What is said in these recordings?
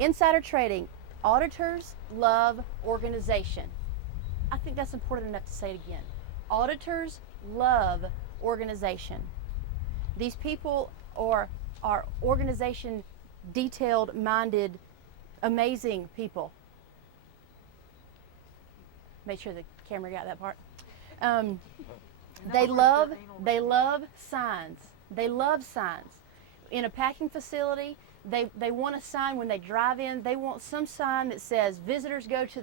Insider trading, auditors love organization. I think that's important enough to say it again. Auditors love organization. These people are organization detailed minded, amazing people. Make sure the camera got that part. They love signs. They love signs. In a packing facility, they want a sign when they drive in. They want some sign that says visitors go to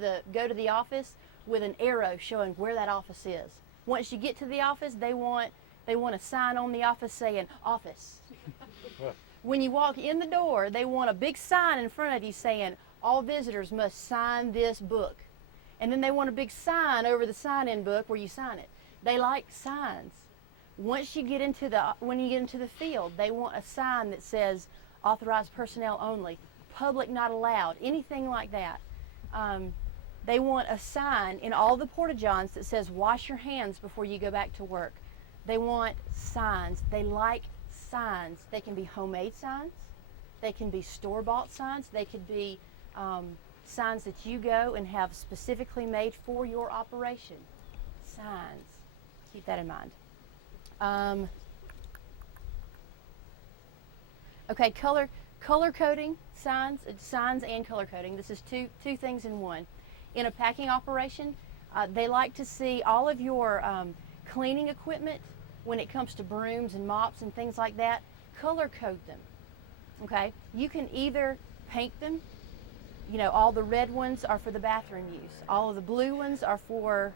the office with an arrow showing where that office is. Once you get to the office, they want a sign on the office saying office. When you walk in the door, they want a big sign in front of you saying all visitors must sign this book. And then they want a big sign over the sign-in book where you sign it. They like signs. Once you get into the field, they want a sign that says authorized personnel only, public not allowed, anything like that. They want a sign in all the porta-johns that says wash your hands before you go back to work. They want signs. They like signs. They can be homemade signs. They can be store-bought signs. They could be signs that you go and have specifically made for your operation. Signs. Keep that in mind. Okay, color coding, signs and color coding. This is two things in one. In a packing operation, they like to see all of your cleaning equipment when it comes to brooms and mops and things like that. Color code them. Okay, you can either paint them. You know, all the red ones are for the bathroom use. All of the blue ones are for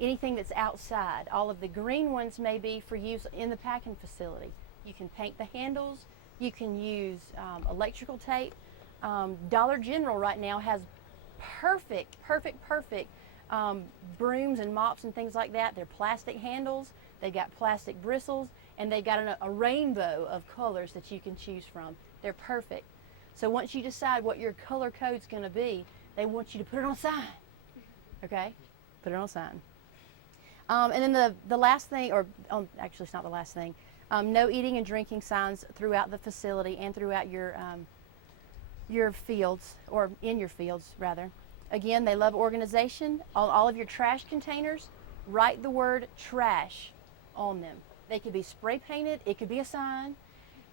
anything that's outside. All of the green ones may be for use in the packing facility. You can paint the handles. You can use electrical tape. Dollar General right now has perfect brooms and mops and things like that. They're plastic handles. They've got plastic bristles, and they've got a rainbow of colors that you can choose from. They're perfect. So once you decide what your color code's going to be, they want you to put it on a sign. Okay? Put it on a sign. And then the last thing, actually it's not the last thing, no eating and drinking signs throughout the facility and throughout your fields, or in your fields rather. Again, they love organization. On all of your trash containers, write the word trash on them. They could be spray painted, it could be a sign.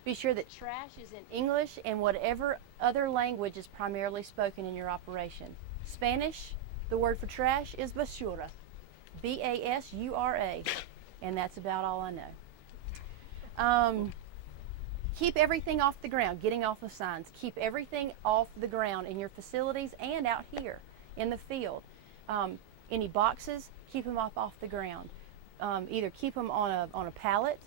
Be sure that trash is in English and whatever other language is primarily spoken in your operation. Spanish, the word for trash is basura, B-A-S-U-R-A, and that's about all I know. Keep everything off the ground, getting off of signs. Keep everything off the ground in your facilities and out here in the field. Any boxes, keep them off the ground. Either keep them on a pallet.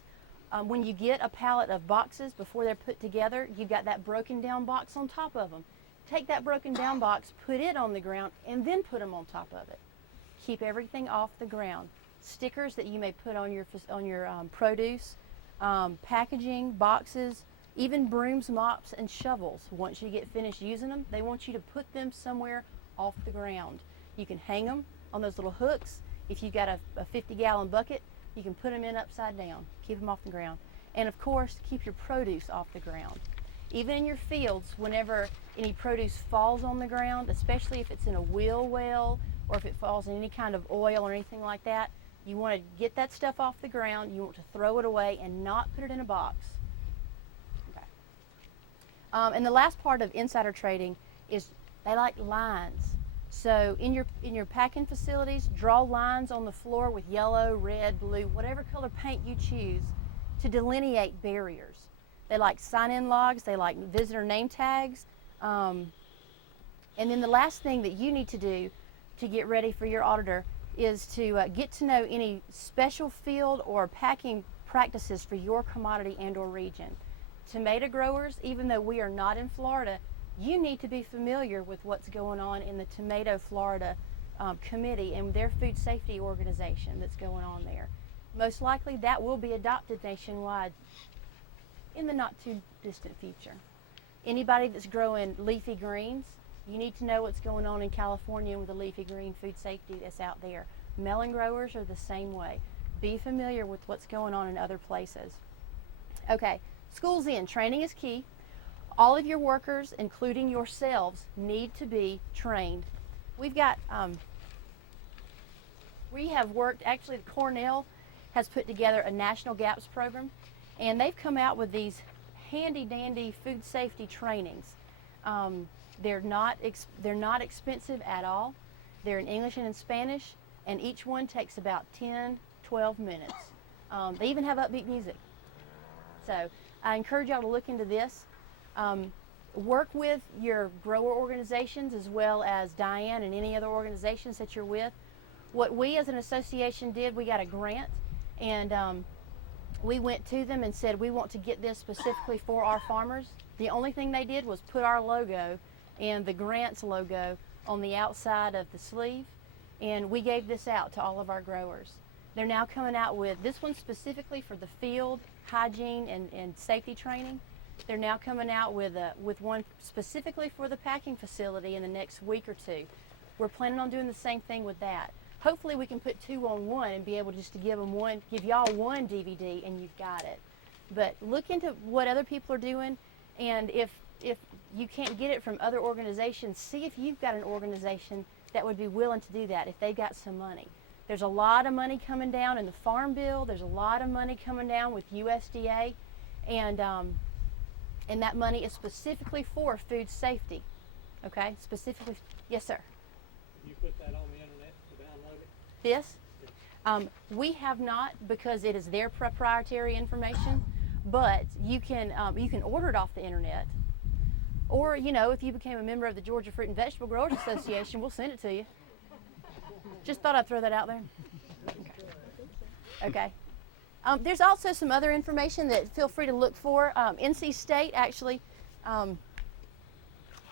When you get a pallet of boxes, before they're put together, you've got that broken down box on top of them. Take that broken down box, put it on the ground, and then put them on top of it. Keep everything off the ground. Stickers that you may put on your produce, packaging, boxes, even brooms, mops, and shovels. Once you get finished using them, they want you to put them somewhere off the ground. You can hang them on those little hooks. If you've got a 50-gallon bucket, you can put them in upside down. Keep them off the ground. And of course, keep your produce off the ground. Even in your fields, whenever any produce falls on the ground, especially if it's in a wheel well or if it falls in any kind of oil or anything like that, you want to get that stuff off the ground. You want to throw it away and not put it in a box. Okay. And the last part of insider trading is they like lines. So in your packing facilities, draw lines on the floor with yellow, red, blue, whatever color paint you choose to delineate barriers. They like sign-in logs. They like visitor name tags. And then the last thing that you need to do to get ready for your auditor is to get to know any special field or packing practices for your commodity and or region. Tomato growers, even though we are not in Florida, you need to be familiar with what's going on in the Tomato Florida Committee and their food safety organization that's going on there. Most likely that will be adopted nationwide in the not too distant future. Anybody that's growing leafy greens, you need to know what's going on in California with the leafy green food safety that's out there. Melon growers are the same way. Be familiar with what's going on in other places. Okay, school's in. Training is key. All of your workers, including yourselves, need to be trained. We've got, we have worked, actually Cornell has put together a National GAPS program, and they've come out with these handy dandy food safety trainings. They're not expensive at all. They're in English and in Spanish, and each one takes about 10, 12 minutes. They even have upbeat music. So I encourage y'all to look into this. Work with your grower organizations as well as Diane and any other organizations that you're with. What we as an association did, we got a grant, and we went to them and said we want to get this specifically for our farmers. The only thing they did was put our logo and the grant's logo on the outside of the sleeve, and we gave this out to all of our growers. They're now coming out with this one specifically for the field hygiene and safety training. They're now coming out with one specifically for the packing facility in the next week or two. We're planning on doing the same thing with that. Hopefully we can put 2 on 1 and be able just to give y'all one DVD and you've got it. But look into what other people are doing, and if you can't get it from other organizations, see if you've got an organization that would be willing to do that if they've got some money. There's a lot of money coming down in the Farm Bill. There's a lot of money coming down with USDA, and that money is specifically for food safety. Okay, specifically, yes, sir. You put that on the internet to download it? This? We have not, because it is their proprietary information, but you can order it off the internet. Or, you know, if you became a member of the Georgia Fruit and Vegetable Growers Association, we'll send it to you. Just thought I'd throw that out there. Okay. There's also some other information that feel free to look for. NC State actually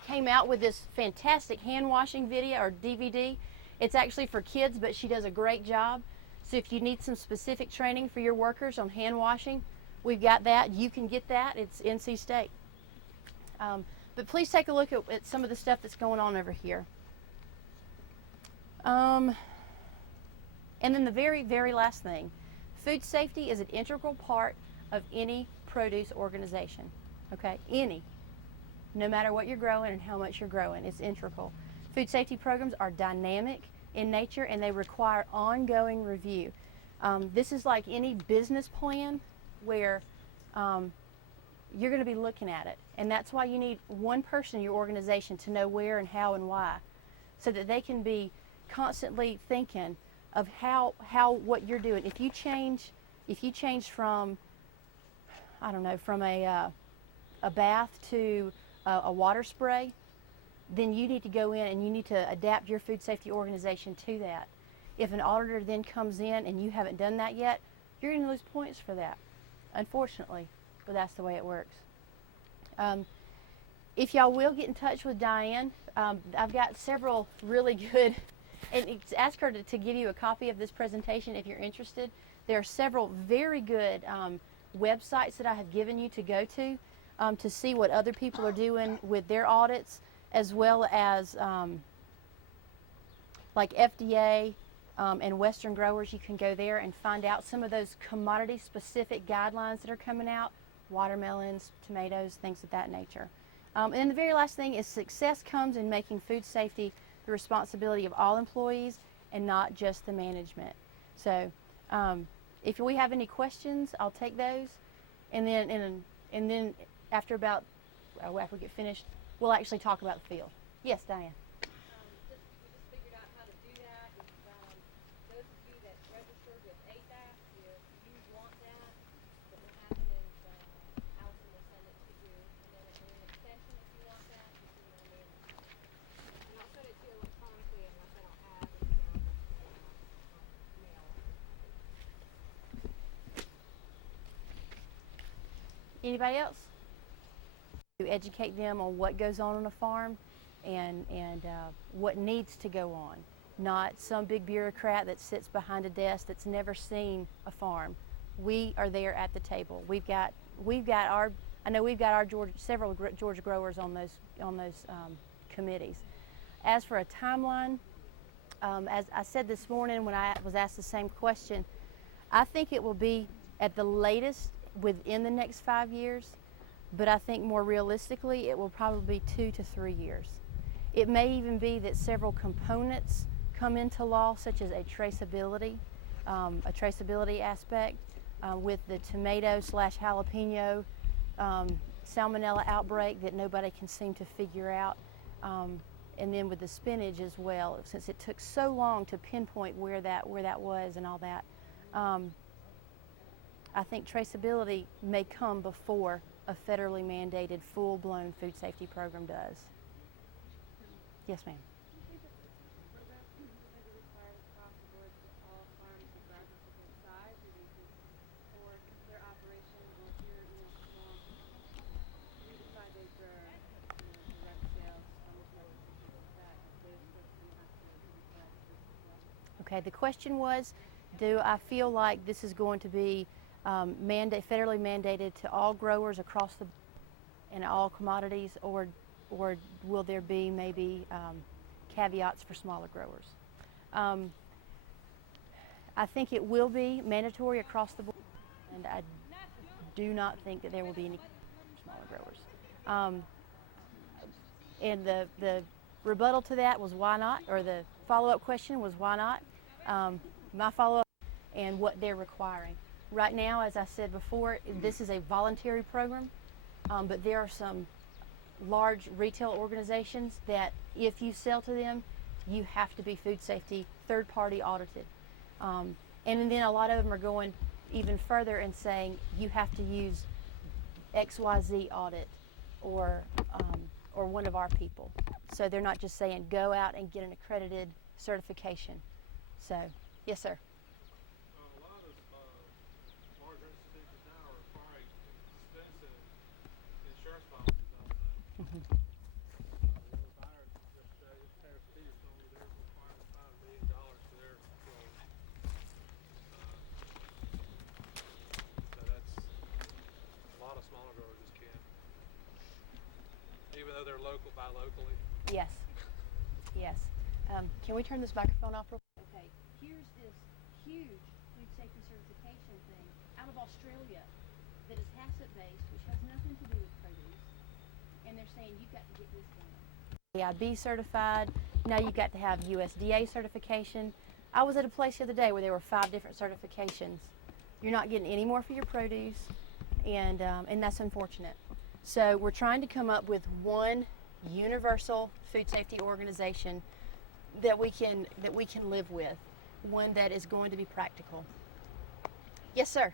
came out with this fantastic hand washing video or DVD. It's actually for kids, but she does a great job. So if you need some specific training for your workers on hand washing, we've got that. You can get that. It's NC State. But please take a look at some of the stuff that's going on over here. And then the very, very last thing, food safety is an integral part of any produce organization, okay? Any, no matter what you're growing and how much you're growing, it's integral. Food safety programs are dynamic in nature and they require ongoing review. This is like any business plan where you're going to be looking at it, and that's why you need one person in your organization to know where and how and why, so that they can be constantly thinking of how what you're doing. If you change from, I don't know, from a bath to a water spray, then you need to go in and you need to adapt your food safety organization to that. If an auditor then comes in and you haven't done that yet, you're going to lose points for that, unfortunately, but that's the way it works. If y'all will get in touch with Diane, I've got several really good, and ask her to give you a copy of this presentation if you're interested. There are several very good websites that I have given you to go to see what other people are doing with their audits, as well as like FDA and Western Growers. You can go there and find out some of those commodity-specific guidelines that are coming out, watermelons, tomatoes, things of that nature. And then the very last thing is success comes in making food safety the responsibility of all employees and not just the management. So if we have any questions, I'll take those, and then after we get finished, we'll actually talk about the field. Yes, Diane. We just figured out how to do that. If those of you that registered with ASAP, if you want that, what will happen is Allison will send it to you, and then in an extension, if you want that, just email me. And I'll send it to you electronically unless I don't have an email mail. Anybody else? To educate them on what goes on a farm and what needs to go on, not some big bureaucrat that sits behind a desk that's never seen a farm. We are there at the table. We've got our several Georgia growers on those committees. As for a timeline, as I said this morning when I was asked the same question, I think it will be at the latest within the next 5 years. but I think more realistically, it will probably be 2 to 3 years. It may even be that several components come into law, such as a traceability aspect with the tomato/jalapeno salmonella outbreak that nobody can seem to figure out. And then with the spinach as well, since it took so long to pinpoint where that was and all that. I think traceability may come before a federally mandated full-blown food safety program does. Yes, ma'am. Okay, the question was, do I feel like this is going to be federally mandated to all growers across the and all commodities, or will there be maybe caveats for smaller growers? I think it will be mandatory across the board, and I do not think that there will be any smaller growers. And the rebuttal to that was why not, or the follow-up question was why not. My follow-up and what they're requiring. Right now, as I said before, this is a voluntary program, but there are some large retail organizations that if you sell to them, you have to be food safety third-party audited. And then a lot of them are going even further and saying you have to use XYZ audit or one of our people. So they're not just saying go out and get an accredited certification. So, yes, sir. A lot of larger institutions now are requiring expensive insurance policies also. Mm-hmm. One of the buyers yesterday, Harris Teeter, told me they're requiring $5 million for their employees. So that's a lot of smaller growers just can't, even though they're local, buy locally. Yes. Yes. Can we turn this microphone off real quick? Okay. Here's this huge food safety certification thing out of Australia that is HACCP-based, which has nothing to do with produce. And they're saying you've got to get this done. AIB certified. Now you've got to have USDA certification. I was at a place the other day where there were 5 different certifications. You're not getting any more for your produce, and that's unfortunate. So we're trying to come up with one universal food safety organization that we can live with, one that is going to be practical. Yes, sir.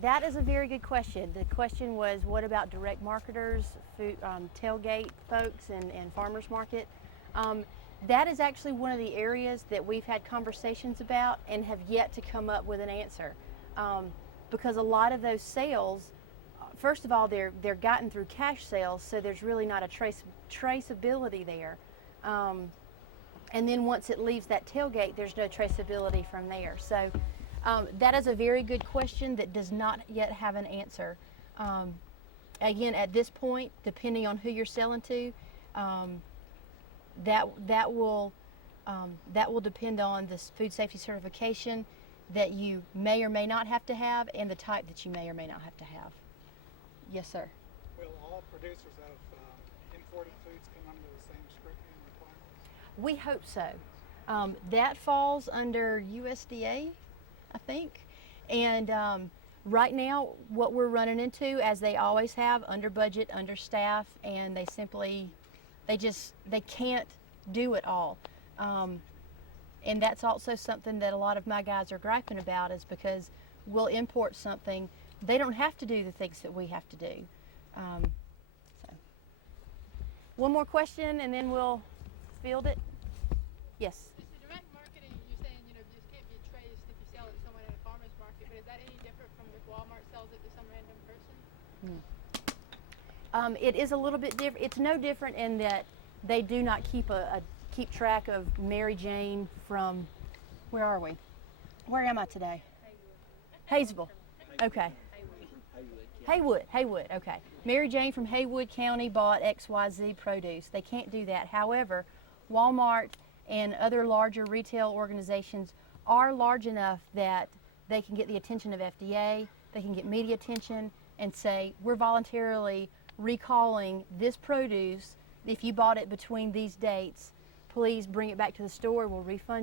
That is a very good question. The question was, what about direct marketers, food, tailgate folks, and farmers market? That is actually one of the areas that we've had conversations about and have yet to come up with an answer. Because a lot of those sales, first of all, they're gotten through cash sales, so there's really not a traceability there. And then once it leaves that tailgate, there's no traceability from there. So that is a very good question that does not yet have an answer. Again, at this point, depending on who you're selling to, that will depend on the food safety certification that you may or may not have to have, and the type that you may or may not have to have. Yes, sir. Will all producers of imported foods come under the same scrutiny and requirements? We hope so. That falls under USDA, I think, and right now what we're running into, as they always have, under budget, under staff, and they can't do it all. And that's also something that a lot of my guys are griping about, is because we'll import something, they don't have to do the things that we have to do. So. One more question and then we'll field it. Yes? So direct marketing, you're saying, this can't be traced if you sell it to someone at a farmer's market, but is that any different from if Walmart sells it to some random person? It is a little bit different. It's no different in that they do not keep keep track of Mary Jane from, where are we? Where am I today? Hayesville. Okay. Haywood, okay. Mary Jane from Haywood County bought XYZ produce. They can't do that. However, Walmart and other larger retail organizations are large enough that they can get the attention of FDA, they can get media attention and say, we're voluntarily recalling this produce. If you bought it between these dates, please bring it back to the store, we'll refund